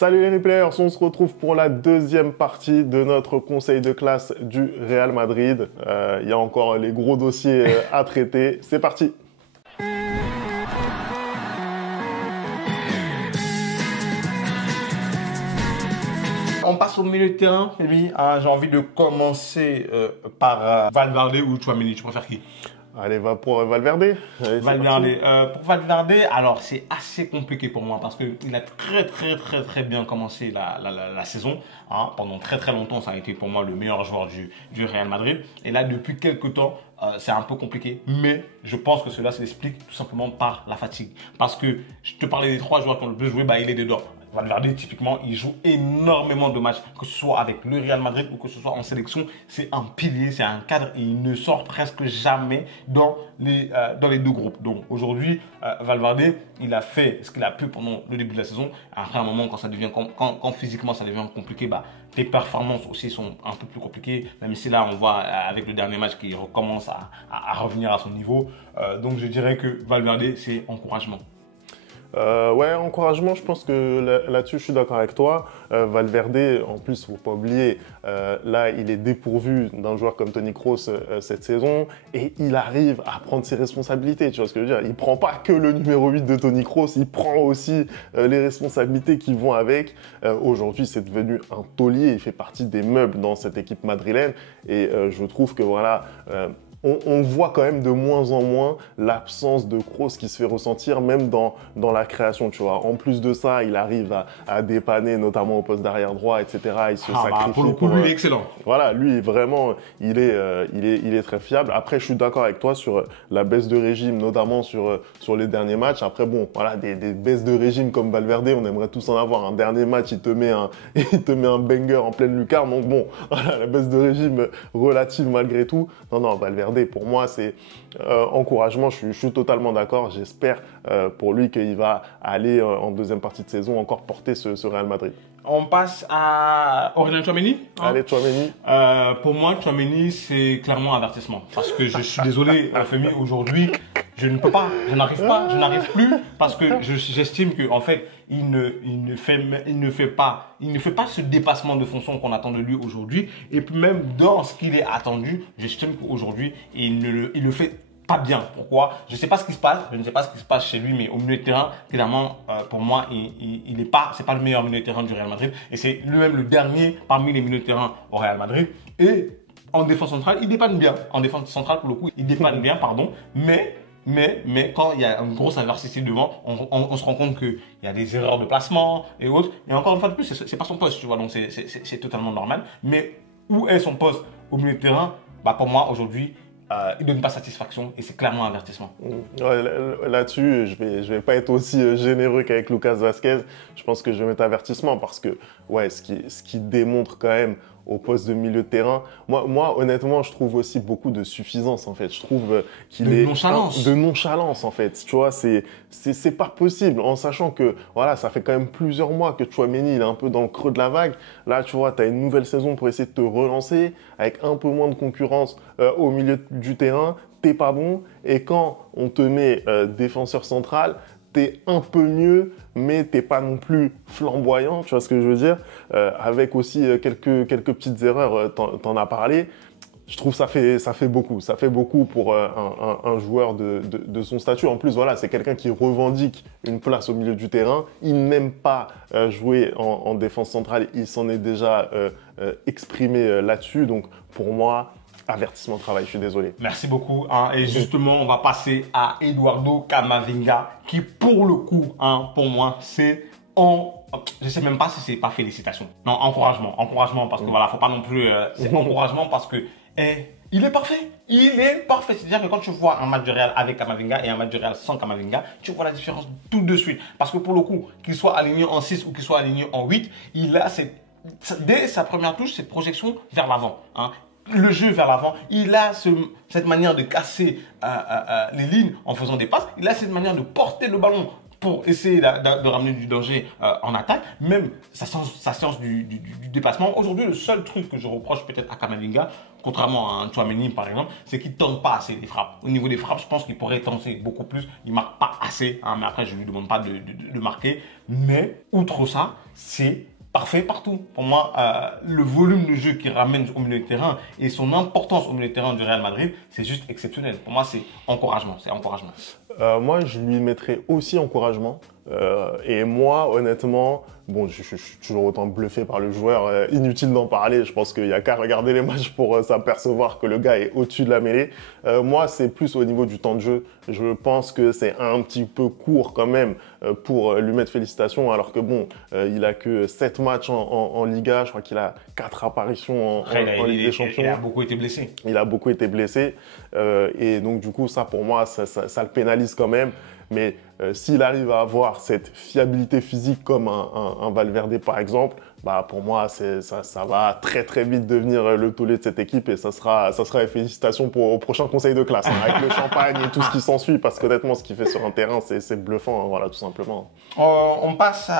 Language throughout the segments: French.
Salut les replayers, on se retrouve pour la deuxième partie de notre conseil de classe du Real Madrid. Il y a encore les gros dossiers à traiter. C'est parti! On passe au milieu de terrain, Femi. J'ai envie de commencer par Valverde ou Tchouaméni. Tu préfères qui? Allez, va pour Valverde. Allez, Valverde. Pour Valverde, alors c'est assez compliqué pour moi parce qu'il a très bien commencé la saison. Pendant très longtemps, ça a été pour moi le meilleur joueur du Real Madrid. Et là, depuis quelques temps, c'est un peu compliqué. Mais je pense que cela s'explique tout simplement par la fatigue. Parce que je te parlais des trois joueurs qui ont le plus joué, il est dedans. Valverde, typiquement, il joue énormément de matchs, que ce soit avec le Real Madrid ou que ce soit en sélection. C'est un pilier, c'est un cadre et il ne sort presque jamais dans les deux groupes. Donc aujourd'hui, Valverde, il a fait ce qu'il a pu pendant le début de la saison. Après un moment, quand physiquement ça devient compliqué, tes performances aussi sont un peu plus compliquées. Même si là, on voit avec le dernier match qu'il recommence à revenir à son niveau. Donc je dirais que Valverde, c'est encouragement. Ouais, encouragement, je pense que là-dessus, je suis d'accord avec toi. Valverde, en plus, faut pas oublier, là, il est dépourvu d'un joueur comme Toni Kroos cette saison et il arrive à prendre ses responsabilités. Tu vois ce que je veux dire? Il prend pas que le numéro 8 de Toni Kroos, il prend aussi les responsabilités qui vont avec. Aujourd'hui, c'est devenu un taulier, il fait partie des meubles dans cette équipe madrilène et je trouve que voilà... On voit quand même de moins en moins l'absence de Kroos qui se fait ressentir même dans la création, tu vois. En plus de ça, il arrive à dépanner, notamment au poste d'arrière droit, etc. Il se sacrifie. Pour le coup, lui, il est excellent. Voilà, lui, vraiment, il est très fiable. Après, je suis d'accord avec toi sur la baisse de régime, notamment sur les derniers matchs. Après, bon, voilà, des baisses de régime comme Valverde, on aimerait tous en avoir. Un dernier match, il te met un banger en pleine lucarne. Donc bon, voilà, la baisse de régime relative malgré tout. Non, Valverde, pour moi, c'est encouragement. Je suis totalement d'accord. J'espère pour lui qu'il va aller en deuxième partie de saison encore porter ce Real Madrid. On passe à Aurélien Tchouaméni. Allez, Tchouaméni. Pour moi, Tchouaméni, c'est clairement un avertissement. Parce que je suis désolé, Femi, aujourd'hui, je ne peux pas, je n'arrive plus parce que j'estime que en fait, il ne fait pas ce dépassement de fonction qu'on attend de lui aujourd'hui. Et puis même dans ce qu'il est attendu, j'estime qu'aujourd'hui, il le fait pas bien. Pourquoi? Je ne sais pas ce qui se passe. Je ne sais pas ce qui se passe chez lui, mais au milieu de terrain, clairement, pour moi, c'est pas le meilleur milieu de terrain du Real Madrid. Et c'est lui-même le dernier parmi les milieux de terrain au Real Madrid. Et en défense centrale, il dépanne bien. En défense centrale, pour le coup, il dépanne bien, pardon. Mais quand il y a une grosse adversité devant, on se rend compte qu'il y a des erreurs de placement et autres. Et encore une fois de plus, c'est pas son poste, tu vois. Donc c'est totalement normal. Mais où est son poste au milieu de terrain? Pour moi, aujourd'hui, il ne donne pas satisfaction et c'est clairement un avertissement. Ouais, là-dessus, je vais pas être aussi généreux qu'avec Lucas Vazquez. Je pense que je vais mettre avertissement parce que ouais, ce qui démontre quand même au poste de milieu de terrain. Moi, honnêtement, je trouve aussi beaucoup de suffisance, en fait. Je trouve qu'il est... De nonchalance, en fait. Tu vois, c'est pas possible, en sachant que, voilà, ça fait quand même plusieurs mois que Tchouaméni, il est un peu dans le creux de la vague. Là, tu vois, tu as une nouvelle saison pour essayer de te relancer, avec un peu moins de concurrence au milieu du terrain. T'es pas bon. Et quand on te met défenseur central, t'es un peu mieux, mais t'es pas non plus flamboyant, tu vois ce que je veux dire, avec aussi quelques petites erreurs, t'en as parlé. Je trouve ça fait beaucoup pour un joueur de son statut. En plus, voilà, c'est quelqu'un qui revendique une place au milieu du terrain. Il n'aime pas jouer en défense centrale. Il s'en est déjà exprimé là-dessus. Donc, pour moi, avertissement de travail, je suis désolé. Merci beaucoup. Et justement, on va passer à Eduardo Camavinga, qui pour le coup, pour moi, c'est je sais même pas si c'est pas félicitations. Non, encouragement, parce que voilà, faut pas non plus. C'est encouragement parce que il est parfait. Il est parfait. C'est-à-dire que quand tu vois un match de Real avec Camavinga et un match de Real sans Camavinga, tu vois la différence tout de suite. Parce que pour le coup, qu'il soit aligné en 6 ou qu'il soit aligné en 8, il a dès sa première touche, cette projection vers l'avant. Le jeu vers l'avant, il a cette manière de casser les lignes en faisant des passes, il a cette manière de porter le ballon pour essayer de ramener du danger en attaque, même sa séance du dépassement. Aujourd'hui, le seul truc que je reproche peut-être à Kamavinga, contrairement à un Tchouaméni par exemple, c'est qu'il ne tente pas assez les frappes. Au niveau des frappes, je pense qu'il pourrait tenter beaucoup plus. Il ne marque pas assez, hein, mais après je ne lui demande pas de marquer. Mais outre ça, c'est parfait partout. Pour moi, le volume de jeu qu'il ramène au milieu de terrain et son importance au milieu de terrain du Real Madrid, c'est juste exceptionnel. Pour moi, c'est encouragement. C'est encouragement. Moi, je lui mettrais aussi encouragement. Et moi, honnêtement, bon, je suis toujours autant bluffé par le joueur. Inutile d'en parler. Je pense qu'il n'y a qu'à regarder les matchs pour s'apercevoir que le gars est au-dessus de la mêlée. Moi, c'est plus au niveau du temps de jeu. Je pense que c'est un petit peu court quand même pour lui mettre félicitations. Alors que bon, il a que 7 matchs en Liga. Je crois qu'il a 4 apparitions en Ligue des Champions. Il a beaucoup été blessé. Il a beaucoup été blessé. Et donc, du coup, ça, pour moi, ça le pénalise quand même. Mais s'il arrive à avoir cette fiabilité physique comme un Valverde par exemple, bah pour moi ça va très très vite devenir le tollé de cette équipe et ça sera les félicitations au prochain conseil de classe, hein, avec le champagne et tout ce qui s'ensuit, parce qu'honnêtement ce qu'il fait sur un terrain c'est bluffant, hein, voilà, tout simplement. On passe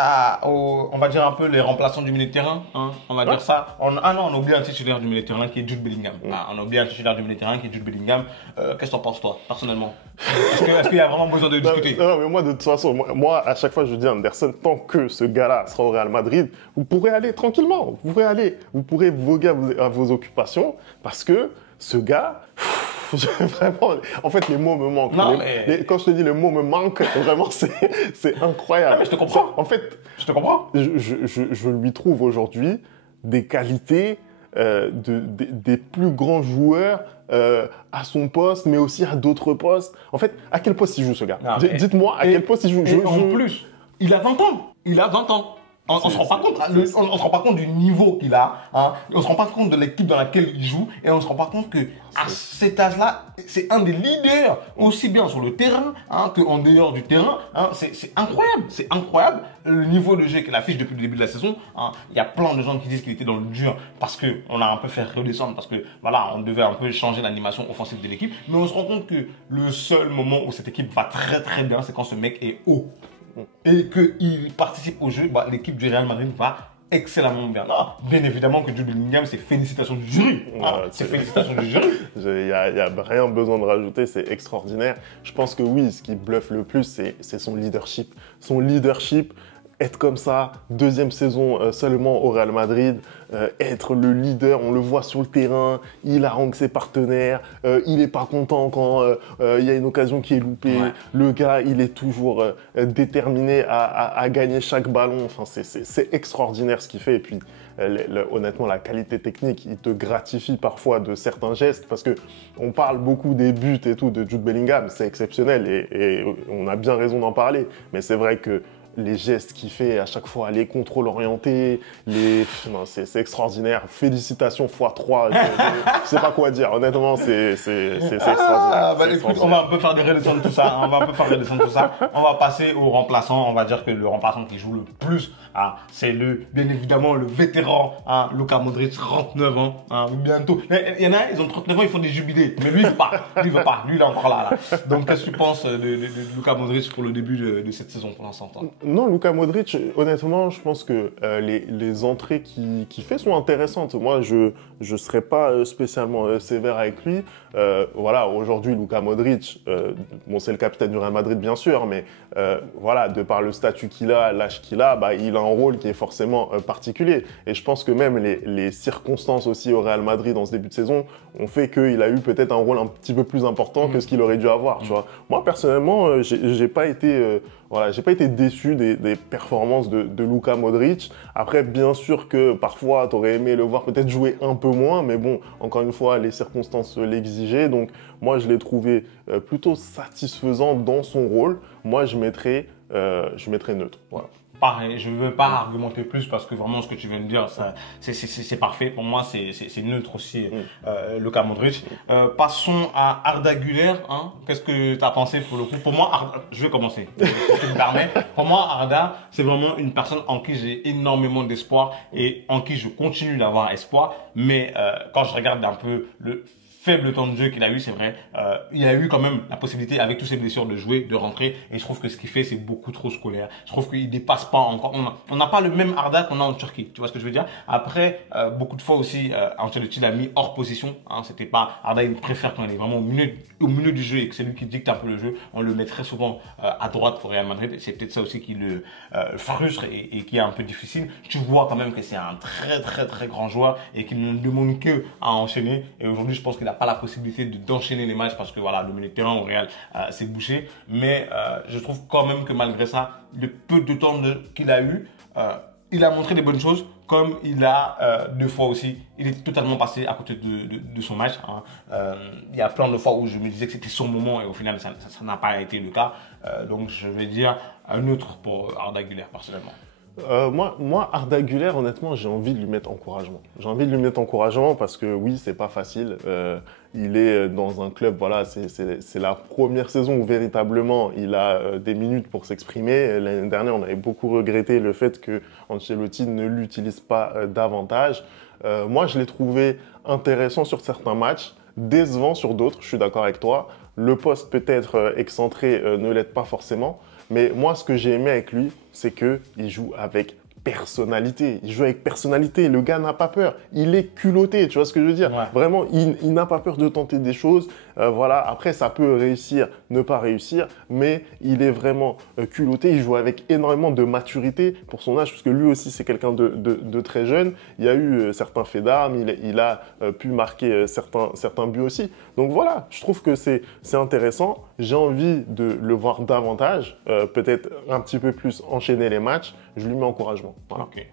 on va dire un peu les remplaçants du milieu de terrain, hein, on va dire ça. On oublie un titulaire du milieu de terrain qui est Jude Bellingham. On oublie un titulaire du milieu de terrain qui est Jude Bellingham. Qu'est-ce que t'en penses toi personnellement? Est-ce qu'il y a vraiment besoin de discuter? Non, mais moi de toute façon, moi à chaque fois je dis à Anderson, tant que ce gars-là sera au Real Madrid, vous pourrez aller tranquillement, vous pourrez voguer à vos occupations, parce que ce gars, vraiment, en fait les mots me manquent. Non, quand je te dis les mots me manquent, vraiment c'est incroyable. Non, mais je te comprends. En fait, je te comprends. Je lui trouve aujourd'hui des qualités des plus grands joueurs à son poste, mais aussi à d'autres postes. En fait, à quel poste il joue ce gars? Dites-moi à quel poste il joue. En plus, il a 20 ans. Il a 20 ans. On ne se rend pas compte, on se rend pas compte du niveau qu'il a, hein. On ne se rend pas compte de l'équipe dans laquelle il joue, et on ne se rend pas compte que à cet âge-là, c'est un des leaders, aussi bien sur le terrain, hein, qu'en dehors du terrain, hein. C'est incroyable le niveau de jeu qu'il affiche depuis le début de la saison, hein. Il y a plein de gens qui disent qu'il était dans le dur parce qu'on a un peu fait redescendre, parce que voilà, on devait un peu changer l'animation offensive de l'équipe, mais on se rend compte que le seul moment où cette équipe va très très bien, c'est quand ce mec est haut. Et qu'il participe au jeu, bah, l'équipe du Real Madrid va excellemment bien. Non, bien évidemment que Jude Bellingham, c'est félicitations du jury. C'est félicitations du jury. Il n'y a rien besoin de rajouter, c'est extraordinaire. Je pense que oui, ce qui bluffe le plus, c'est son leadership. Son leadership, être comme ça, deuxième saison seulement au Real Madrid, être le leader, on le voit sur le terrain, il harangue ses partenaires, il n'est pas content quand il y a une occasion qui est loupée. Ouais. Le gars, il est toujours déterminé à gagner chaque ballon. Enfin, c'est extraordinaire ce qu'il fait. Et puis, honnêtement, la qualité technique, il te gratifie parfois de certains gestes, parce que on parle beaucoup des buts et tout de Jude Bellingham, c'est exceptionnel et on a bien raison d'en parler. Mais c'est vrai que les gestes qu'il fait à chaque fois, les contrôles orientés, c'est extraordinaire. Félicitations x3. Je sais pas quoi dire. Honnêtement, c'est extraordinaire. Bah, écoute, on va un peu faire des redescendre de tout ça. On va passer au remplaçant. On va dire que le remplaçant qui joue le plus, c'est bien évidemment le vétéran, Luka Modric, 39 ans. Bientôt. Il y en a, ils ont 39 ans, ils font des jubilés. Mais lui, il veut pas. Lui, il est encore là. Donc, qu'est-ce que tu penses de Luka Modric pour le début de cette saison pour l'instant? Non, Luka Modric, honnêtement, je pense que les entrées qu'il fait sont intéressantes. Moi, je ne serais pas spécialement sévère avec lui. Voilà, aujourd'hui, Luka Modric, bon, c'est le capitaine du Real Madrid, bien sûr, mais voilà, de par le statut qu'il a, l'âge qu'il a, bah, il a un rôle qui est forcément particulier. Et je pense que même les circonstances aussi au Real Madrid dans ce début de saison ont fait qu'il a eu peut-être un rôle un petit peu plus important que ce qu'il aurait dû avoir. Tu vois. Moi, personnellement, j'ai pas été déçu des performances de Luka Modric. Après, bien sûr que parfois, tu aurais aimé le voir peut-être jouer un peu moins, mais bon, encore une fois, les circonstances l'exigeaient. Donc, moi, je l'ai trouvé plutôt satisfaisant dans son rôle. Moi, je mettrais neutre. Voilà. Pareil, je ne veux pas argumenter plus parce que vraiment ce que tu viens de dire, c'est parfait. Pour moi, c'est neutre aussi, Luka Modric. Passons à Arda Güler. Hein. Qu'est-ce que tu as pensé pour le coup? Pour moi, Arda, je vais commencer, si tu me permets. Pour moi, Arda, c'est vraiment une personne en qui j'ai énormément d'espoir et en qui je continue d'avoir espoir. Mais quand je regarde un peu le faible temps de jeu qu'il a eu, c'est vrai, il a eu quand même la possibilité, avec toutes ses blessures, de jouer, de rentrer. Et je trouve que ce qu'il fait, c'est beaucoup trop scolaire. Je trouve qu'il dépasse pas encore. On n'a pas le même Arda qu'on a en Turquie. Tu vois ce que je veux dire? Après, beaucoup de fois aussi, Ancelotti l'a mis hors position. Hein, c'était pas Arda, il préfère quand il est vraiment au milieu du jeu et que c'est lui qui dicte un peu le jeu. On le met très souvent à droite pour Real Madrid. C'est peut-être ça aussi qui le frustre et qui est un peu difficile. Tu vois quand même que c'est un très grand joueur et qu'il ne demande que à enchaîner. Et aujourd'hui, je pense qu'il n'a pas la possibilité d'enchaîner les matchs parce que voilà, le milieu de terrain au Real s'est bouché. Mais je trouve quand même que malgré ça, le peu de temps qu'il a eu, il a montré des bonnes choses, comme il a deux fois aussi, il est totalement passé à côté de son match. Hein. Il y a plein de fois où je me disais que c'était son moment et au final, ça n'a pas été le cas. Donc je vais dire un autre pour Arda Güler personnellement. Moi, Arda Güler, honnêtement, j'ai envie de lui mettre encouragement. J'ai envie de lui mettre encouragement parce que oui, c'est pas facile. Il est dans un club, voilà, c'est la première saison où véritablement il a des minutes pour s'exprimer. L'année dernière, on avait beaucoup regretté le fait que Ancelotti ne l'utilise pas davantage. Moi, je l'ai trouvé intéressant sur certains matchs, décevant sur d'autres, je suis d'accord avec toi. Le poste peut-être excentré ne l'aide pas forcément. Mais moi, ce que j'ai aimé avec lui, c'est qu'il joue avec personnalité. Il joue avec personnalité. Le gars n'a pas peur. Il est culotté, tu vois ce que je veux dire? Ouais. Vraiment, il n'a pas peur de tenter des choses. Voilà. Après, ça peut réussir, ne pas réussir, mais il est vraiment culotté. Il joue avec énormément de maturité pour son âge, parce que lui aussi, c'est quelqu'un de très jeune. Il y a eu certains faits d'armes. Il a pu marquer certains buts aussi. Donc voilà, je trouve que c'est intéressant. J'ai envie de le voir davantage, peut-être un petit peu plus enchaîner les matchs. Je lui mets encouragement. Voilà. Okay.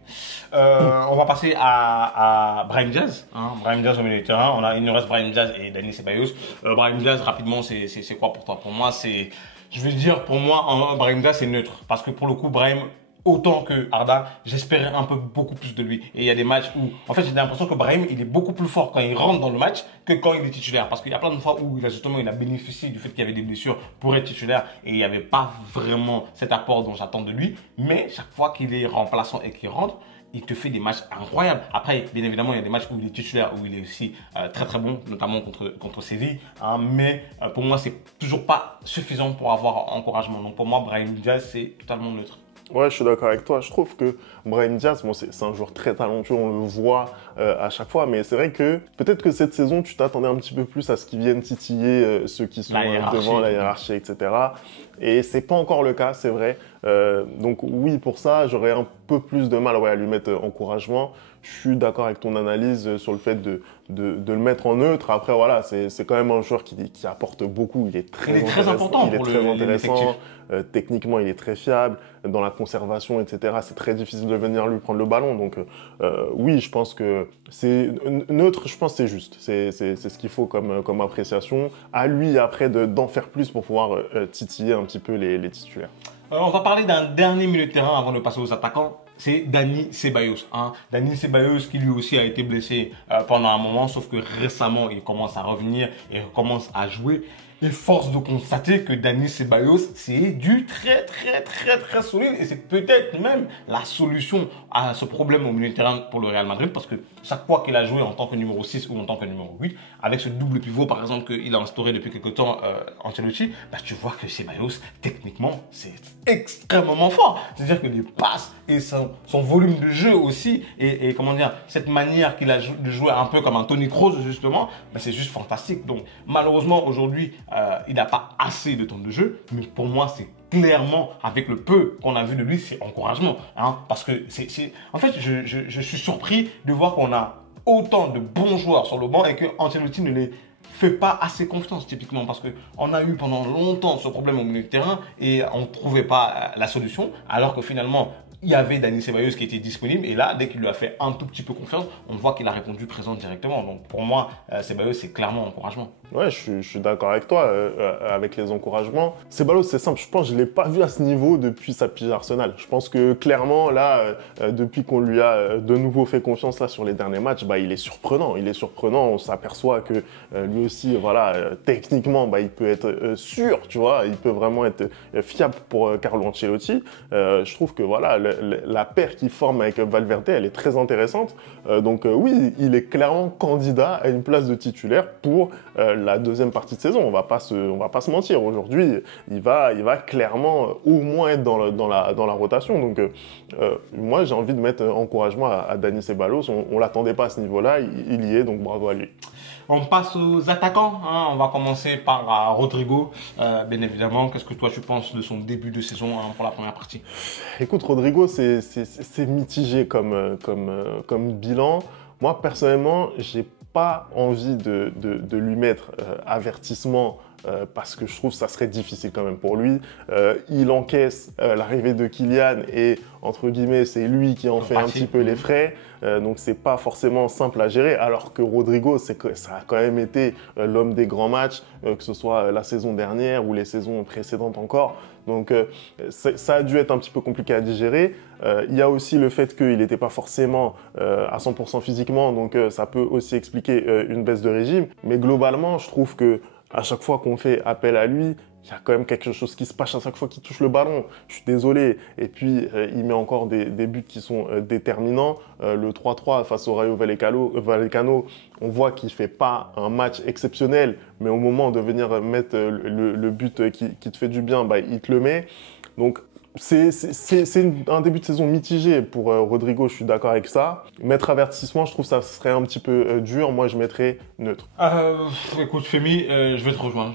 On va passer à Brahim Diaz. Hein. Brahim Diaz au milieu de terrain. Il nous reste Brahim Diaz et Dani Ceballos. Brahim Diaz, rapidement, c'est quoi pour toi? Pour moi, je veux dire, pour moi, Brahim Diaz, c'est neutre. Parce que pour le coup, Brahim, autant que Arda, j'espérais un peu beaucoup plus de lui. Et il y a des matchs où, en fait, j'ai l'impression que Brahim, il est beaucoup plus fort quand il rentre dans le match que quand il est titulaire. Parce qu'il y a plein de fois où, justement, il a bénéficié du fait qu'il y avait des blessures pour être titulaire et il n'y avait pas vraiment cet apport dont j'attends de lui. Mais chaque fois qu'il est remplaçant et qu'il rentre, il te fait des matchs incroyables. Après, bien évidemment, il y a des matchs où il est titulaire, où il est aussi très bon, notamment contre Séville. Hein, mais pour moi, c'est toujours pas suffisant pour avoir encouragement. Donc pour moi, Brahim Diaz, c'est totalement neutre. Ouais, je suis d'accord avec toi. Je trouve que Brahim Diaz, bon, c'est un joueur très talentueux, on le voit à chaque fois, mais c'est vrai que peut-être que cette saison, tu t'attendais un petit peu plus à ce qu'ils viennent titiller ceux qui sont devant la hiérarchie, etc. Et c'est pas encore le cas, c'est vrai. Donc oui, pour ça, j'aurais un peu plus de mal à lui mettre encouragement. Je suis d'accord avec ton analyse sur le fait de le mettre en neutre. Après, voilà, c'est quand même un joueur qui apporte beaucoup. Il est très important. Il est très intéressant. Techniquement, il est très fiable. Dans la conservation, etc., c'est très difficile de venir lui prendre le ballon. Donc oui, je pense que c'est neutre, je pense que c'est juste. C'est ce qu'il faut comme appréciation. À lui, après, d'en faire plus pour pouvoir titiller un petit peu les titulaires. On va parler d'un dernier milieu de terrain avant de passer aux attaquants. C'est Dani Ceballos. Hein. Dani Ceballos qui lui aussi a été blessé pendant un moment, sauf que récemment il commence à revenir et commence à jouer. Et force de constater que Dani Ceballos, c'est du très solide. Et c'est peut-être même la solution à ce problème au milieu de terrain pour le Real Madrid. Parce que chaque fois qu'il a joué en tant que numéro 6 ou en tant que numéro 8, avec ce double pivot par exemple qu'il a instauré depuis quelques temps Ancelotti, bah, tu vois que Ceballos, techniquement, c'est extrêmement fort. C'est-à-dire que les passes et son volume de jeu aussi, et comment dire, cette manière qu'il a de jouer un peu comme un Toni Kroos justement, bah, c'est juste fantastique. Donc malheureusement aujourd'hui, il n'a pas assez de temps de jeu, mais pour moi, c'est clairement, avec le peu qu'on a vu de lui, c'est encouragement. Hein, parce que en fait, je suis surpris de voir qu'on a autant de bons joueurs sur le banc et que Ancelotti ne les fait pas assez confiance typiquement. Parce qu'on a eu pendant longtemps ce problème au milieu de terrain et on ne trouvait pas la solution, alors que finalement, il y avait Dani Ceballos qui était disponible et là, dès qu'il lui a fait un tout petit peu confiance, on voit qu'il a répondu présent directement. Donc pour moi, Ceballos, c'est clairement encouragement. Ouais, je suis d'accord avec toi, avec les encouragements. Ceballos, c'est simple, je pense que je ne l'ai pas vu à ce niveau depuis sa pige Arsenal. Je pense que clairement, là, depuis qu'on lui a de nouveau fait confiance là, sur les derniers matchs, bah, il est surprenant. Il est surprenant, on s'aperçoit que lui aussi, voilà, techniquement, bah, il peut être sûr, tu vois, il peut vraiment être fiable pour Carlo Ancelotti. Je trouve que voilà, la paire qu'il forme avec Valverde, elle est très intéressante. Donc oui, il est clairement candidat à une place de titulaire pour la deuxième partie de saison. On va pas se mentir. Aujourd'hui, il va clairement au moins être dans la rotation. Donc, moi, j'ai envie de mettre encouragement à Dani Ceballos. On l'attendait pas à ce niveau-là. Il y est, donc bravo à lui. On passe aux attaquants. Hein. On va commencer par Rodrigo. Bien évidemment, qu'est-ce que toi tu penses de son début de saison pour la première partie? Écoute, Rodrigo, c'est mitigé comme bilan. Moi, personnellement, j'ai pas envie de lui mettre avertissement parce que je trouve que ça serait difficile quand même pour lui. Il encaisse l'arrivée de Kylian et, entre guillemets, c'est lui qui en fait un petit peu les frais. Donc, c'est pas forcément simple à gérer. Alors que Rodrigo, ça a quand même été l'homme des grands matchs, que ce soit la saison dernière ou les saisons précédentes encore. Donc, ça a dû être un petit peu compliqué à digérer. Il y a aussi le fait qu'il n'était pas forcément à 100% physiquement, donc ça peut aussi expliquer une baisse de régime. Mais globalement, je trouve que à chaque fois qu'on fait appel à lui, il y a quand même quelque chose qui se passe à chaque fois qu'il touche le ballon. Je suis désolé. Et puis, il met encore des buts qui sont déterminants. Le 3-3 face au Rayo Vallecano, on voit qu'il ne fait pas un match exceptionnel, mais au moment de venir mettre le but qui te fait du bien, bah, il te le met. Donc, c'est un début de saison mitigé pour Rodrigo, je suis d'accord avec ça. Mettre avertissement, je trouve que ça serait un petit peu dur. Moi, je mettrais neutre. Écoute, Femi, je vais te rejoindre.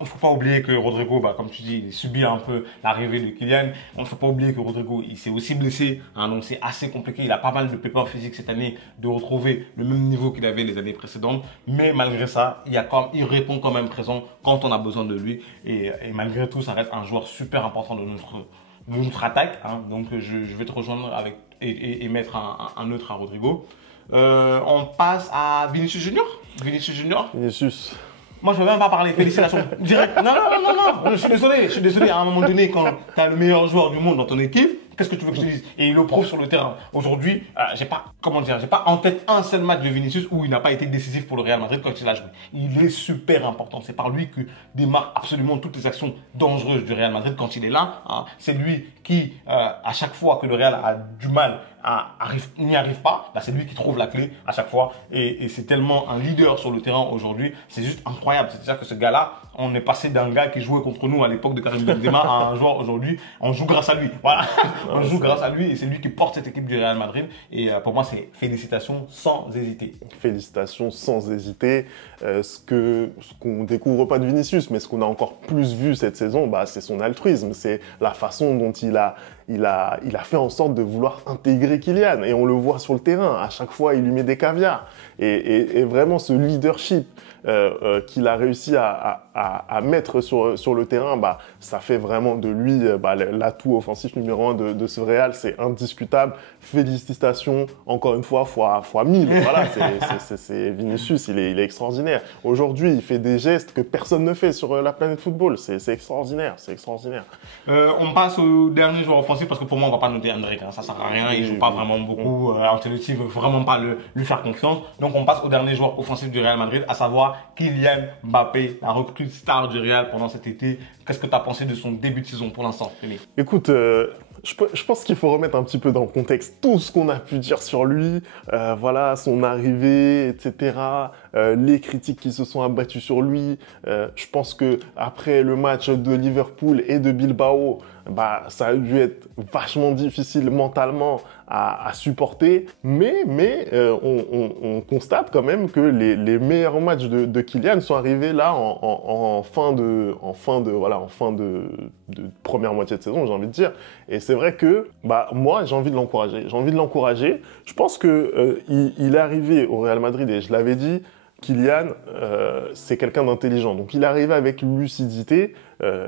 Il ne faut pas oublier que Rodrigo, bah, comme tu dis, il subit un peu l'arrivée de Kylian. Il ne faut pas oublier que Rodrigo, il s'est aussi blessé. Hein, donc c'est assez compliqué. Il a pas mal de pépins physiques cette année de retrouver le même niveau qu'il avait les années précédentes. Mais malgré ça, il répond quand même présent quand on a besoin de lui. Et malgré tout, ça reste un joueur super important de notre attaque. Hein. Donc je vais te rejoindre et mettre un neutre à Rodrigo. On passe à Vinicius Junior. Vinicius. Moi, je ne veux même pas parler. Félicitations. Direct. Non. Je suis désolé. À un moment donné, quand tu as le meilleur joueur du monde dans ton équipe, qu'est-ce que tu veux que je te dise? Et il le prouve sur le terrain. Aujourd'hui, j'ai pas en tête un seul match de Vinicius où il n'a pas été décisif pour le Real Madrid quand il a joué. Il est super important. C'est par lui que démarrent absolument toutes les actions dangereuses du Real Madrid quand il est là. Hein. C'est lui qui, à chaque fois que le Real a du mal, n'y arrive pas, bah, c'est lui qui trouve la clé à chaque fois. Et c'est tellement un leader sur le terrain aujourd'hui. C'est juste incroyable. C'est-à-dire que ce gars-là, on est passé d'un gars qui jouait contre nous à l'époque de Karim Benzema à un joueur aujourd'hui. On joue grâce à lui. Voilà. On joue grâce à lui et c'est lui qui porte cette équipe du Real Madrid. Et pour moi, c'est félicitations sans hésiter. Félicitations sans hésiter. Ce qu'on découvre pas de Vinicius, mais ce qu'on a encore plus vu cette saison, bah, c'est son altruisme. C'est la façon dont il a fait en sorte de vouloir intégrer Kylian. Et on le voit sur le terrain. À chaque fois, il lui met des caviars. Et vraiment, ce leadership qu'il a réussi à mettre sur le terrain, bah, ça fait vraiment de lui l'atout offensif numéro 1 de ce Real. C'est indiscutable. Félicitations, encore une fois, fois 1000. Voilà, c'est Vinicius, il est extraordinaire. Aujourd'hui, il fait des gestes que personne ne fait sur la planète football. C'est extraordinaire, c'est extraordinaire. On passe au dernier joueur offensif parce que pour moi, on ne va pas noter Endrick. Hein. Ça ne sert à rien, il ne joue pas vraiment beaucoup. Ancelotti ne veut vraiment pas lui faire confiance. Donc, on passe au dernier joueur offensif du Real Madrid, à savoir Kylian Mbappé, la recrue star du Real pendant cet été. Qu'est-ce que tu as pensé de son début de saison pour l'instant, Femi? Écoute, je pense qu'il faut remettre un petit peu dans le contexte tout ce qu'on a pu dire sur lui, voilà, son arrivée, etc., les critiques qui se sont abattues sur lui. Je pense que après le match de Liverpool et de Bilbao, bah, ça a dû être vachement difficile mentalement à supporter, mais on constate quand même que les meilleurs matchs de Kylian sont arrivés là en fin de première moitié de saison, j'ai envie de dire. Et c'est vrai que bah, moi, j'ai envie de l'encourager. Je pense qu'il est arrivé au Real Madrid, et je l'avais dit, Kylian, c'est quelqu'un d'intelligent. Donc, il est arrivé avec lucidité.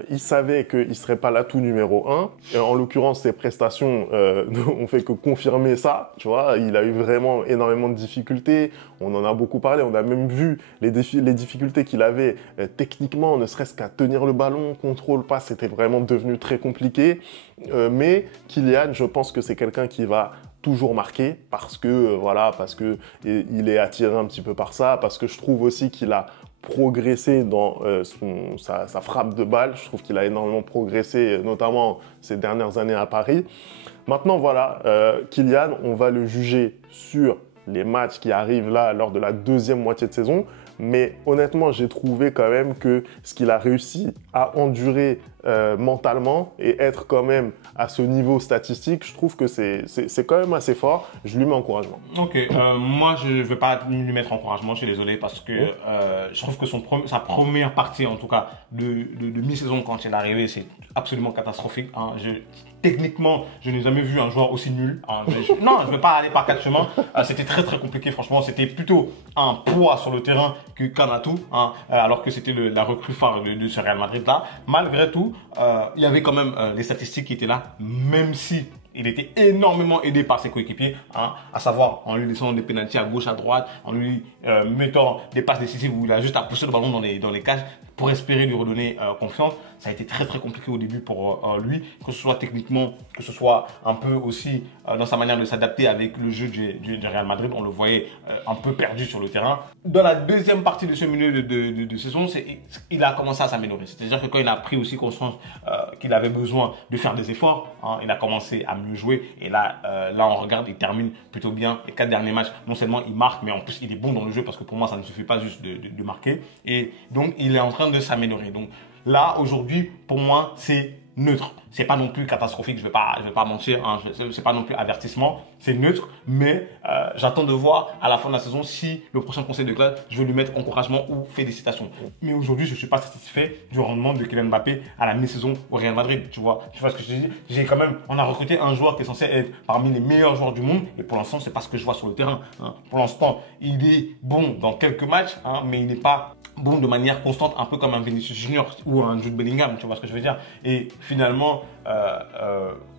il savait qu'il ne serait pas l'atout numéro 1. En l'occurrence, ses prestations ont fait que confirmer ça. Tu vois, il a eu vraiment énormément de difficultés. On en a beaucoup parlé. On a même vu les difficultés qu'il avait techniquement, ne serait-ce qu'à tenir le ballon, contrôle, passe. C'était vraiment devenu très compliqué. Mais Kylian, je pense que c'est quelqu'un qui va toujours marquer parce que parce que il est attiré un petit peu par ça, parce que je trouve aussi qu'il a progressé dans sa frappe de balle. Je trouve qu'il a énormément progressé, notamment ces dernières années à Paris. Maintenant, Kylian, on va le juger sur les matchs qui arrivent là lors de la deuxième moitié de saison. Mais honnêtement, j'ai trouvé quand même que ce qu'il a réussi à endurer mentalement et être quand même à ce niveau statistique, je trouve que c'est quand même assez fort. Je lui mets encouragement. Ok, moi je ne veux pas lui mettre encouragement, je suis désolé, parce que je trouve que sa première partie, en tout cas, de mi-saison quand il est arrivé, c'est absolument catastrophique. Hein. Techniquement, je n'ai jamais vu un joueur aussi nul. Hein. Non, je ne veux pas aller par quatre chemins. C'était très très compliqué, franchement. C'était plutôt un poids sur le terrain qu'un atout, hein, alors que c'était la recrue phare de ce Real Madrid-là. Malgré tout, il y avait quand même les statistiques qui étaient là, même si il était énormément aidé par ses coéquipiers, hein, à savoir en lui laissant des pénaltys à gauche, à droite, en lui mettant des passes décisives où il a juste à pousser le ballon dans les cages pour espérer lui redonner confiance. Ça a été très très compliqué au début pour lui, que ce soit techniquement, que ce soit un peu aussi dans sa manière de s'adapter avec le jeu du Real Madrid. On le voyait un peu perdu sur le terrain. Dans la deuxième partie de ce milieu de saison, il a commencé à s'améliorer. C'est-à-dire que quand il a pris aussi conscience qu'il avait besoin de faire des efforts, hein, il a commencé à mieux jouer. Et là, on regarde, il termine plutôt bien. Les 4 derniers matchs, non seulement il marque, mais en plus il est bon dans le jeu, parce que pour moi, ça ne suffit pas juste de marquer. Et donc, il est en train de s'améliorer. Donc là, aujourd'hui, pour moi, c'est neutre. C'est pas non plus catastrophique, je vais pas mentir, hein, c'est pas non plus avertissement, c'est neutre, mais j'attends de voir à la fin de la saison si le prochain conseil de classe, je vais lui mettre encouragement ou félicitations. Mais aujourd'hui, je suis pas satisfait du rendement de Kylian Mbappé à la mi-saison au Real Madrid, tu vois ce que je te dis. On a recruté un joueur qui est censé être parmi les meilleurs joueurs du monde, et pour l'instant, c'est pas ce que je vois sur le terrain. Hein. Pour l'instant, il est bon dans quelques matchs, hein, mais il n'est pas bon de manière constante, un peu comme un Vinicius Junior ou un Jude Bellingham, tu vois ce que je veux dire. Et finalement,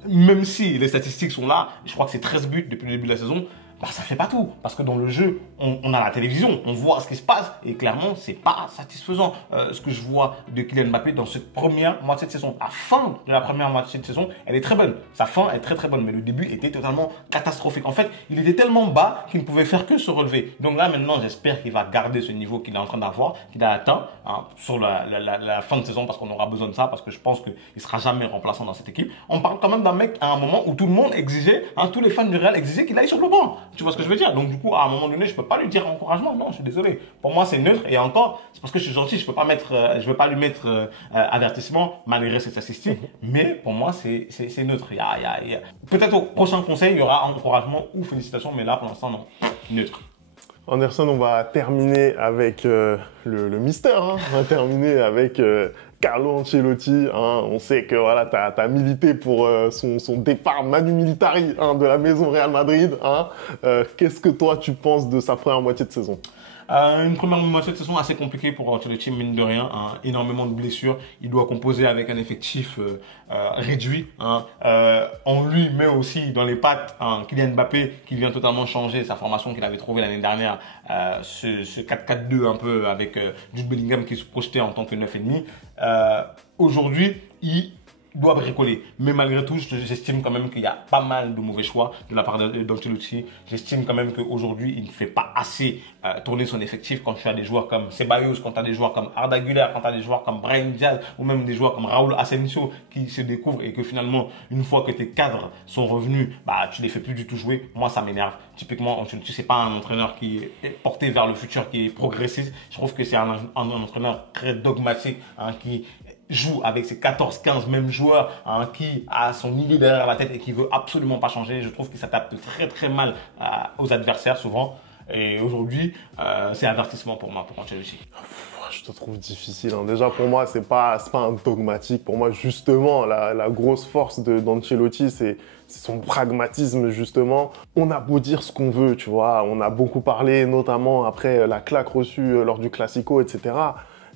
même si les statistiques sont là, je crois que c'est 13 buts depuis le début de la saison, bah, ça fait pas tout. Parce que dans le jeu, on a la télévision, on voit ce qui se passe et clairement, c'est pas satisfaisant ce que je vois de Kylian Mbappé dans cette première moitié de saison. La fin de la première moitié de saison, elle est très bonne. Sa fin est très très bonne, mais le début était totalement catastrophique. En fait, il était tellement bas qu'il ne pouvait faire que se relever. Donc là, maintenant, j'espère qu'il va garder ce niveau qu'il est en train d'avoir, qu'il a atteint sur la fin de saison, parce qu'on aura besoin de ça, parce que je pense qu'il ne sera jamais remplaçant dans cette équipe. On parle quand même d'un mec à un moment où tout le monde exigeait, tous les fans du Real exigeaient qu'il aille sur le banc. Tu vois ce que je veux dire? Donc du coup, à un moment donné, je peux pas lui dire encouragement. Non, je suis désolé. Pour moi, c'est neutre. Et encore, c'est parce que je suis gentil. Je vais pas lui mettre avertissement malgré ses statistiques. Mais pour moi, c'est neutre. Peut-être au prochain conseil, il y aura encouragement ou félicitations. Mais là, pour l'instant, non. Neutre. Anderson, on va terminer avec le mystère. Hein. On va terminer avec Carlo Ancelotti. Hein. On sait que voilà, tu as milité pour son départ Manu Militari de la maison Real Madrid. Hein. Qu'est-ce que toi, tu penses de sa première moitié de saison? Une première moitié de saison assez compliquée pour Ancelotti, mine de rien. Énormément de blessures. Il doit composer avec un effectif réduit. On lui met aussi dans les pattes Kylian Mbappé qui vient totalement changer sa formation qu'il avait trouvée l'année dernière. Ce 4-4-2 un peu avec Jude Bellingham qui se projetait en tant que 9,5. Aujourd'hui, il doit bricoler. Mais malgré tout, j'estime quand même qu'il y a pas mal de mauvais choix de la part d'Ancelotti. J'estime quand même qu'aujourd'hui, il ne fait pas assez tourner son effectif quand tu as des joueurs comme Ceballos, quand tu as des joueurs comme Arda Güler, quand tu as des joueurs comme Brahim Diaz ou même des joueurs comme Raúl Asensio qui se découvrent et que finalement, une fois que tes cadres sont revenus, bah, tu les fais plus du tout jouer. Moi, ça m'énerve. Typiquement, Ancelotti, c'est pas un entraîneur qui est porté vers le futur, qui est progressiste. Je trouve que c'est un entraîneur très dogmatique, qui joue avec ses 14-15 mêmes joueurs, qui a son idée derrière la tête et qui veut absolument pas changer. Je trouve qu'il s'adapte très très mal aux adversaires souvent. Et aujourd'hui, c'est avertissement pour moi, pour Ancelotti. Je te trouve difficile. Hein. Déjà, pour moi, c'est pas un dogmatique. Pour moi, justement, la grosse force d'Ancelotti, c'est son pragmatisme, justement. On a beau dire ce qu'on veut, tu vois. On a beaucoup parlé, notamment après la claque reçue lors du Classico, etc.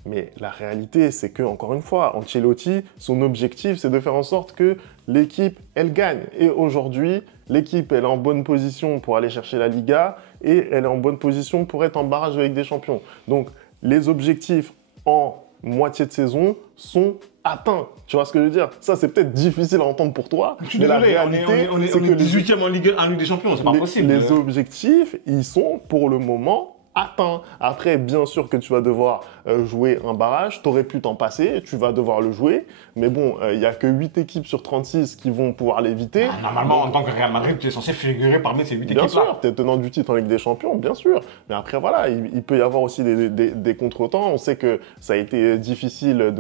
Mais la réalité, c'est que, encore une fois, Ancelotti, son objectif, c'est de faire en sorte que l'équipe, elle gagne. Et aujourd'hui, l'équipe, elle est en bonne position pour aller chercher la Liga et elle est en bonne position pour être en barrage avec des champions. Donc, les objectifs en moitié de saison sont atteints. Tu vois ce que je veux dire? Ça, c'est peut-être difficile à entendre pour toi. Je suis mais désolé, la réalité, on est c'est que 18e en Ligue des Champions, c'est pas possible. les objectifs, ils sont pour le moment atteint. Après, bien sûr que tu vas devoir jouer un barrage, tu aurais pu t'en passer, tu vas devoir le jouer, mais bon, il n'y a que 8 équipes sur 36 qui vont pouvoir l'éviter. Ah, normalement, en tant que Real Madrid, tu es censé figurer parmi ces 8 équipes-là. Bien sûr, tu es tenant du titre en Ligue des Champions, bien sûr. Mais après, voilà, il peut y avoir aussi des contretemps. On sait que ça a été difficile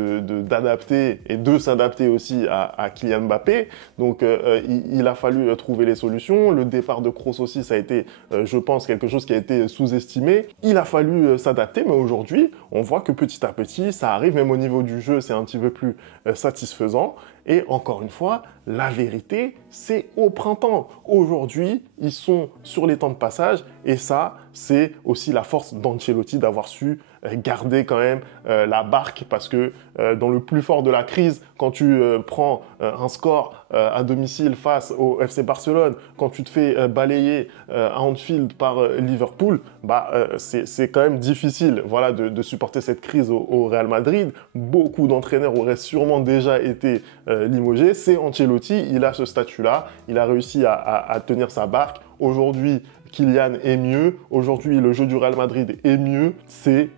d'adapter et de s'adapter aussi à Kylian Mbappé. Donc, il a fallu trouver les solutions. Le départ de Kroos aussi, ça a été, je pense, quelque chose qui a été sous-estimé. Il a fallu s'adapter, mais aujourd'hui, on voit que petit à petit, ça arrive, même au niveau du jeu, c'est un petit peu plus satisfaisant. Et encore une fois, la vérité, c'est au printemps. Aujourd'hui, ils sont sur les temps de passage et ça, c'est aussi la force d'Ancelotti d'avoir su garder quand même la barque parce que dans le plus fort de la crise, quand tu prends un score à domicile face au FC Barcelone, quand tu te fais balayer à Anfield par Liverpool, c'est quand même difficile voilà, de supporter cette crise au Real Madrid. Beaucoup d'entraîneurs auraient sûrement déjà été limogé. C'est Ancelotti, il a ce statut-là, il a réussi à tenir sa barque. Aujourd'hui, Kylian est mieux. Aujourd'hui, le jeu du Real Madrid est mieux. C'est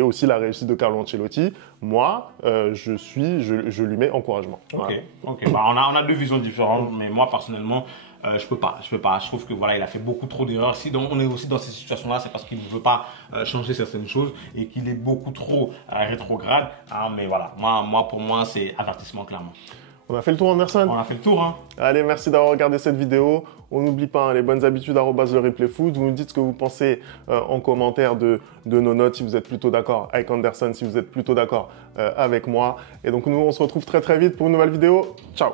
aussi la réussite de Carlo Ancelotti. Moi, je lui mets encouragement. Voilà. Ok. Bah, on a deux visions différentes, mais moi, personnellement, je peux pas. Je trouve que voilà, il a fait beaucoup trop d'erreurs. Si on est aussi dans ces situations-là, c'est parce qu'il ne veut pas changer certaines choses et qu'il est beaucoup trop rétrograde. Ah, mais voilà, pour moi, c'est avertissement clairement. On a fait le tour, Anderson? On a fait le tour, hein. Allez, merci d'avoir regardé cette vidéo. On n'oublie pas hein, les bonnes habitudes @lereplayfoot. Vous nous dites ce que vous pensez en commentaire de nos notes, si vous êtes plutôt d'accord avec Anderson, si vous êtes plutôt d'accord avec moi. Et donc nous, on se retrouve très très vite pour une nouvelle vidéo. Ciao!